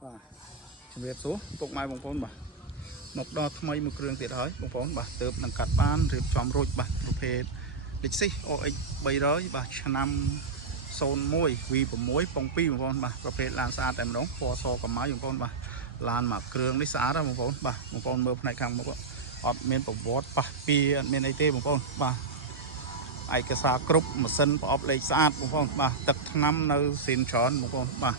ជំរាបសួរពុកម៉ែបងប្អូនបាទមកដល់ថ្មីមួយគ្រឿងទៀតហើយបងប្អូនបាទទើបនឹងកាត់បានរៀបចំរួចបាទប្រភេទ Lexus OX 300បាទឆ្នាំ01 V6 ប៉ុង2បងប្អូនបាទប្រភេទឡានស្អាតតែម្ដងពណ៌សកម្មៅបងប្អូនបាទឡានមួយគ្រឿងនេះស្អាតហើយបងប្អូនបាទបងប្អូនមើលផ្នែកខាងមុខអត់មានប្រវត្តិប៉ះពីអត់មានអីទេបងប្អូនបាទឯកសារគ្រប់ម៉ាស៊ីនប្រអប់លេខស្អាតបងប្អូនបាទទឹកថ្នាំនៅស៊ីនច្រើនបងប្អូនបាទ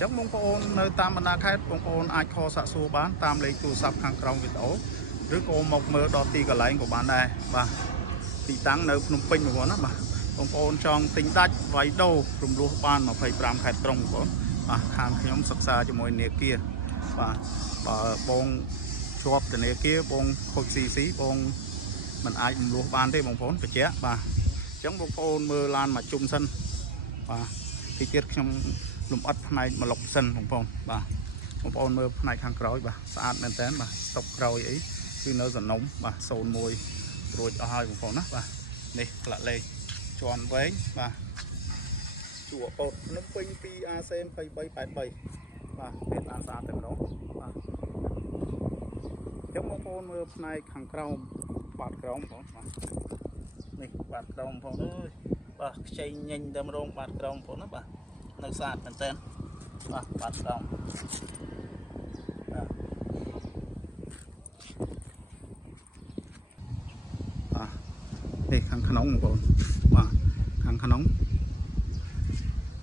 ចឹងបងប្អូននៅតាមបណ្ដាខេត្តបងប្អូនអាចខលសាកសួរបានតាមលេខទូរស័ព្ទខាងក្រោមវីដេអូឬក៏មកមើលដល់ទីកន្លែងក៏បានដែរបាទទីតាំងនៅភ្នំពេញបងប្អូនណាបាទបងប្អូនចង់ទិញដាច់វាយដូររំលោះបាន25ខេត្តក្រុងបងប្អូនបាទខាងខ្ញុំសិក្សាជាមួយធនាគារបាទបើបងជាប់ធនាគារបងខូច CC បងមិនអាចរំលោះបានទេបងប្អូនបញ្ជាក់បាទអញ្ចឹងបងប្អូនមើលឡានមកជុំសិនបាទទីទៀតខ្ញុំលំអិតផ្នែកមកលុកសិនបងប្អូនបាទបងប្អូនមើលផ្នែកខាងក្រោយបាទស្អាតមែនតើបាទស្តុកក្រោយអីគឺនៅសំណុំបាទ01រួចអស់ហើយបងប្អូនណាបាទនេះផ្លាកលេខជាន់វែងបាទជួកោតភ្នំពេញ 2AC 2383បាទមានឡានស្អាតតែម្ដងបាទចឹងបងប្អូនមើលផ្នែកខាងក្រោមបាតក្រោមបងប្អូនបាទនេះបាតក្រោមបងប្អូនអើយបាទខ្ចីញញតែម្ដងបាតក្រោមបងប្អូនណាបាទនៅស្អាតមែនតើបាទបាត់ក្រោមនេះខាងក្នុងបងប្អូនបាទខាងក្នុង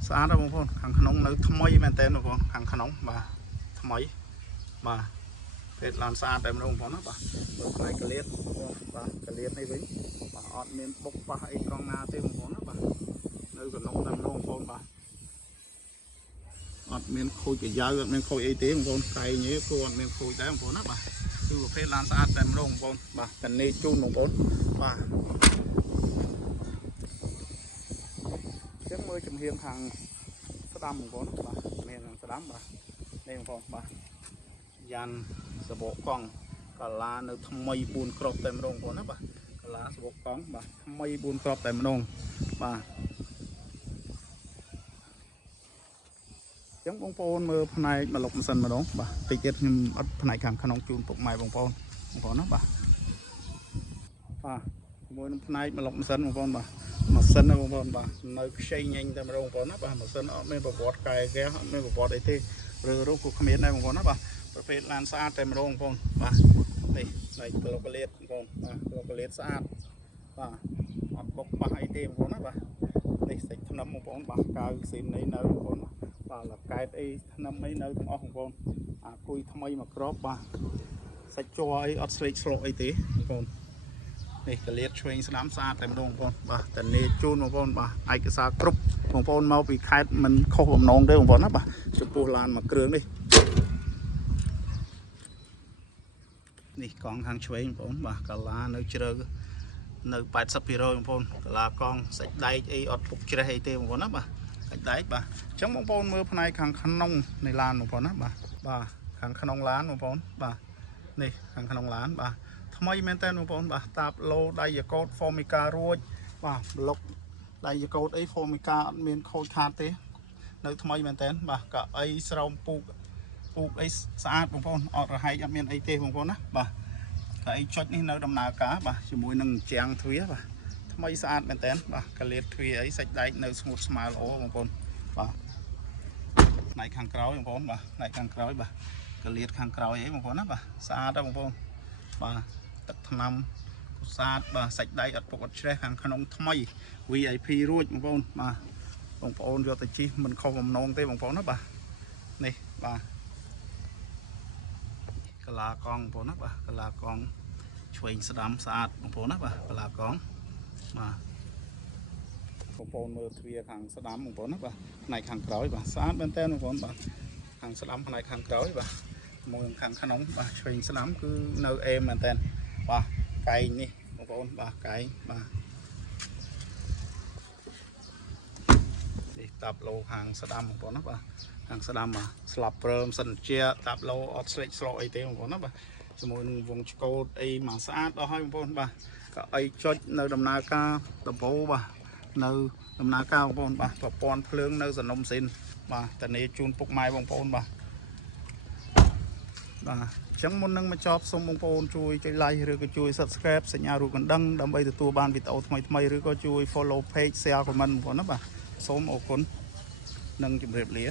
ស្អាតបងប្អូនខាងក្នុងនៅថ្មីមែនតើបងប្អូនខាងក្នុងបាទថ្មីបាទពេលឡានស្អាតតែម្ដងបងប្អូនណាបាទមើលផ្នែកកលៀតបាទកលៀតនេះវិញបាទអត់មានបុកប៉ះអីត្រង់ណាទេបងប្អូនណាបាទនៅសំណុំតែម្ដងបងប្អូនបាទអត់មានខូចប្រយោជន៍អត់មានខូចអីទេបងប្អូនកែងទេព្រោះអត់មានខូចដែរបងប្អូនណាបាទគឺប្រភេទឡានស្អាតតែម្ដងបងប្អូនបាទតានីជូនបងប្អូនបាទចឹងមើលចំហៀងខាងស្ដាំបងប្អូនបាទមានខាងស្ដាំបាទនេះបងប្អូនបាទយ៉ាន់សបកកង់កាឡានៅថ្មី4គ្រាប់តែម្ដងបងប្អូនណាបាទកាឡាសបកកង់បាទថ្មី4គ្រាប់តែម្ដងបាទចឹងបងប្អូនមើលផ្នែកមកលុកម៉ាស៊ីនម្ដងបាទតិចទៀតខ្ញុំអត់ផ្នែកខាងក្នុងជូនពុកម៉ែបងប្អូនណាបាទមួយនឹងផ្នែកមកលុកម៉ាស៊ីនបងប្អូនបាទម៉ាស៊ីនណាបងប្អូនបាទនៅខ្ចីញញតែម្ដងបងប្អូនណាបាទម៉ាស៊ីនអត់មានប្រវត្តិកែកែអត់មានប្រវត្តិអីទេឬរូបក៏គ្មានដែរបងប្អូនណាបាទប្រភេទឡានស្អាតតែម្ដងបងប្អូនបាទនេះផ្នែកក្លុកកលៀតបងប្អូនបាទក្លុកកលៀតស្អាតបាទអត់បុកប៉ះអីទេបងប្អូនណាបាទនេះសាច់ថ្នាំបងប្អូនបាទកៅស៊ីននេះនៅបងប្អូនបាទលកែតអីថ្នាំអីនៅទាំងអស់បងប្អូនអាគុយថ្មីមកក្របបាទសាច់ជ័រអីអត់ស្លេកស្លុកអីទេបងប្អូននេះកលៀតឆ្វេងស្ដាំស្អាតតែម្ដងបងប្អូនបាទតានីជូនបងប្អូនបាទឯកសារគ្រប់បងប្អូនមកពីខេត្តមិនខុសបំណងទេបងប្អូនណាបាទចំពោះឡានមួយគ្រឿងនេះកង់ខាងឆ្វេងបងប្អូនបាទកាឡានៅជ្រៅនៅ80%បងប្អូនកាឡាកង់សាច់ដែកអីអត់ពុកច្រេះអីទេបងប្អូនណាបាទសាច់ដែកបាទអញ្ចឹងបងប្អូនមើលផ្នែកខាងក្នុងនៃឡានបងប្អូនណាបាទខាងក្នុងឡានបងប្អូនបាទនេះខាងក្នុងឡានបាទថ្មីមែនតើបងប្អូនបាទតាបឡូដៃយ៉ាកូត Formica រួចបាទប្លុកដៃយ៉ាកូតអី Formica អត់មានខូចខាតទេនៅថ្មីមែនតើបាទកៅអីស្រោមពូកអីស្អាតបងប្អូនអត់រហែកអត់មានអីទេបងប្អូនណាបាទកៅអីចុចនេះនៅដំណើរការបាទជាមួយនឹងជាងទ្វារបាទថ្មីស្អាតមែនតើបាទកលៀតទ្វារអីសាច់ដែកនៅស្ងួតស្មើល្អបងប្អូនបាទផ្នែកខាងក្រោយបងប្អូនបាទផ្នែកខាងក្រោយបាទកលៀតខាងក្រោយអីបងប្អូនណាបាទស្អាតដែរបងប្អូនបាទទឹកថ្នាំស្អាតបាទសាច់ដែកអត់ពុកអត់ច្រេះខាងក្នុងថ្មី VIP រួចបងប្អូនបាទបងប្អូនយកទៅជិះមិនខុសបំណងទេបងប្អូនណាបាទនេះបាទកាឡាកង់បងប្អូនណាបាទកាឡាកង់ឆ្វេងស្ដាំស្អាតបងប្អូនណាបាទកាឡាកង់បាទបងប្អូនមើលទ្វារខាងស្ដាំបងប្អូនណាបាទផ្នែកខាងក្រោយបាទស្អាតមែនតើបងប្អូនបាទខាងស្ដាំផ្នែកខាងក្រោយបាទមួយខាងក្នុងបាទឆ្វេងស្ដាំគឺនៅអេមមែនតើបាទកែងនេះបងប្អូនបាទកែងបាទនេះតាប់ឡូខាងស្ដាំបងប្អូនណាបាទខាងស្ដាំបាទស្លាប់ព្រើមសិនជាតាប់ឡូអត់ស្លេកស្លុកអីទេបងប្អូនណាបាទជាមួយនឹងវងឆ្កូតអីមកស្អាតដល់ហើយបងប្អូនបាទក៏អីចុចនៅដំណើរការដបោបាទនៅដំណើរការបងប្អូនបាទប្រព័ន្ធភ្លើងនៅសំណុំស៊ីនបាទតានីជូនពុកម៉ែបងប្អូនបាទ បាទចឹងមុននឹងមកចប់សូមបងប្អូនជួយចុច like ឬក៏ជួយ subscribe សញ្ញារូបកណ្ដឹងដើម្បីទទួលបានវីដេអូថ្មីៗឬក៏ជួយ follow page share comment បងប្អូនណាបាទសូមអរគុណនិងជម្រាបលា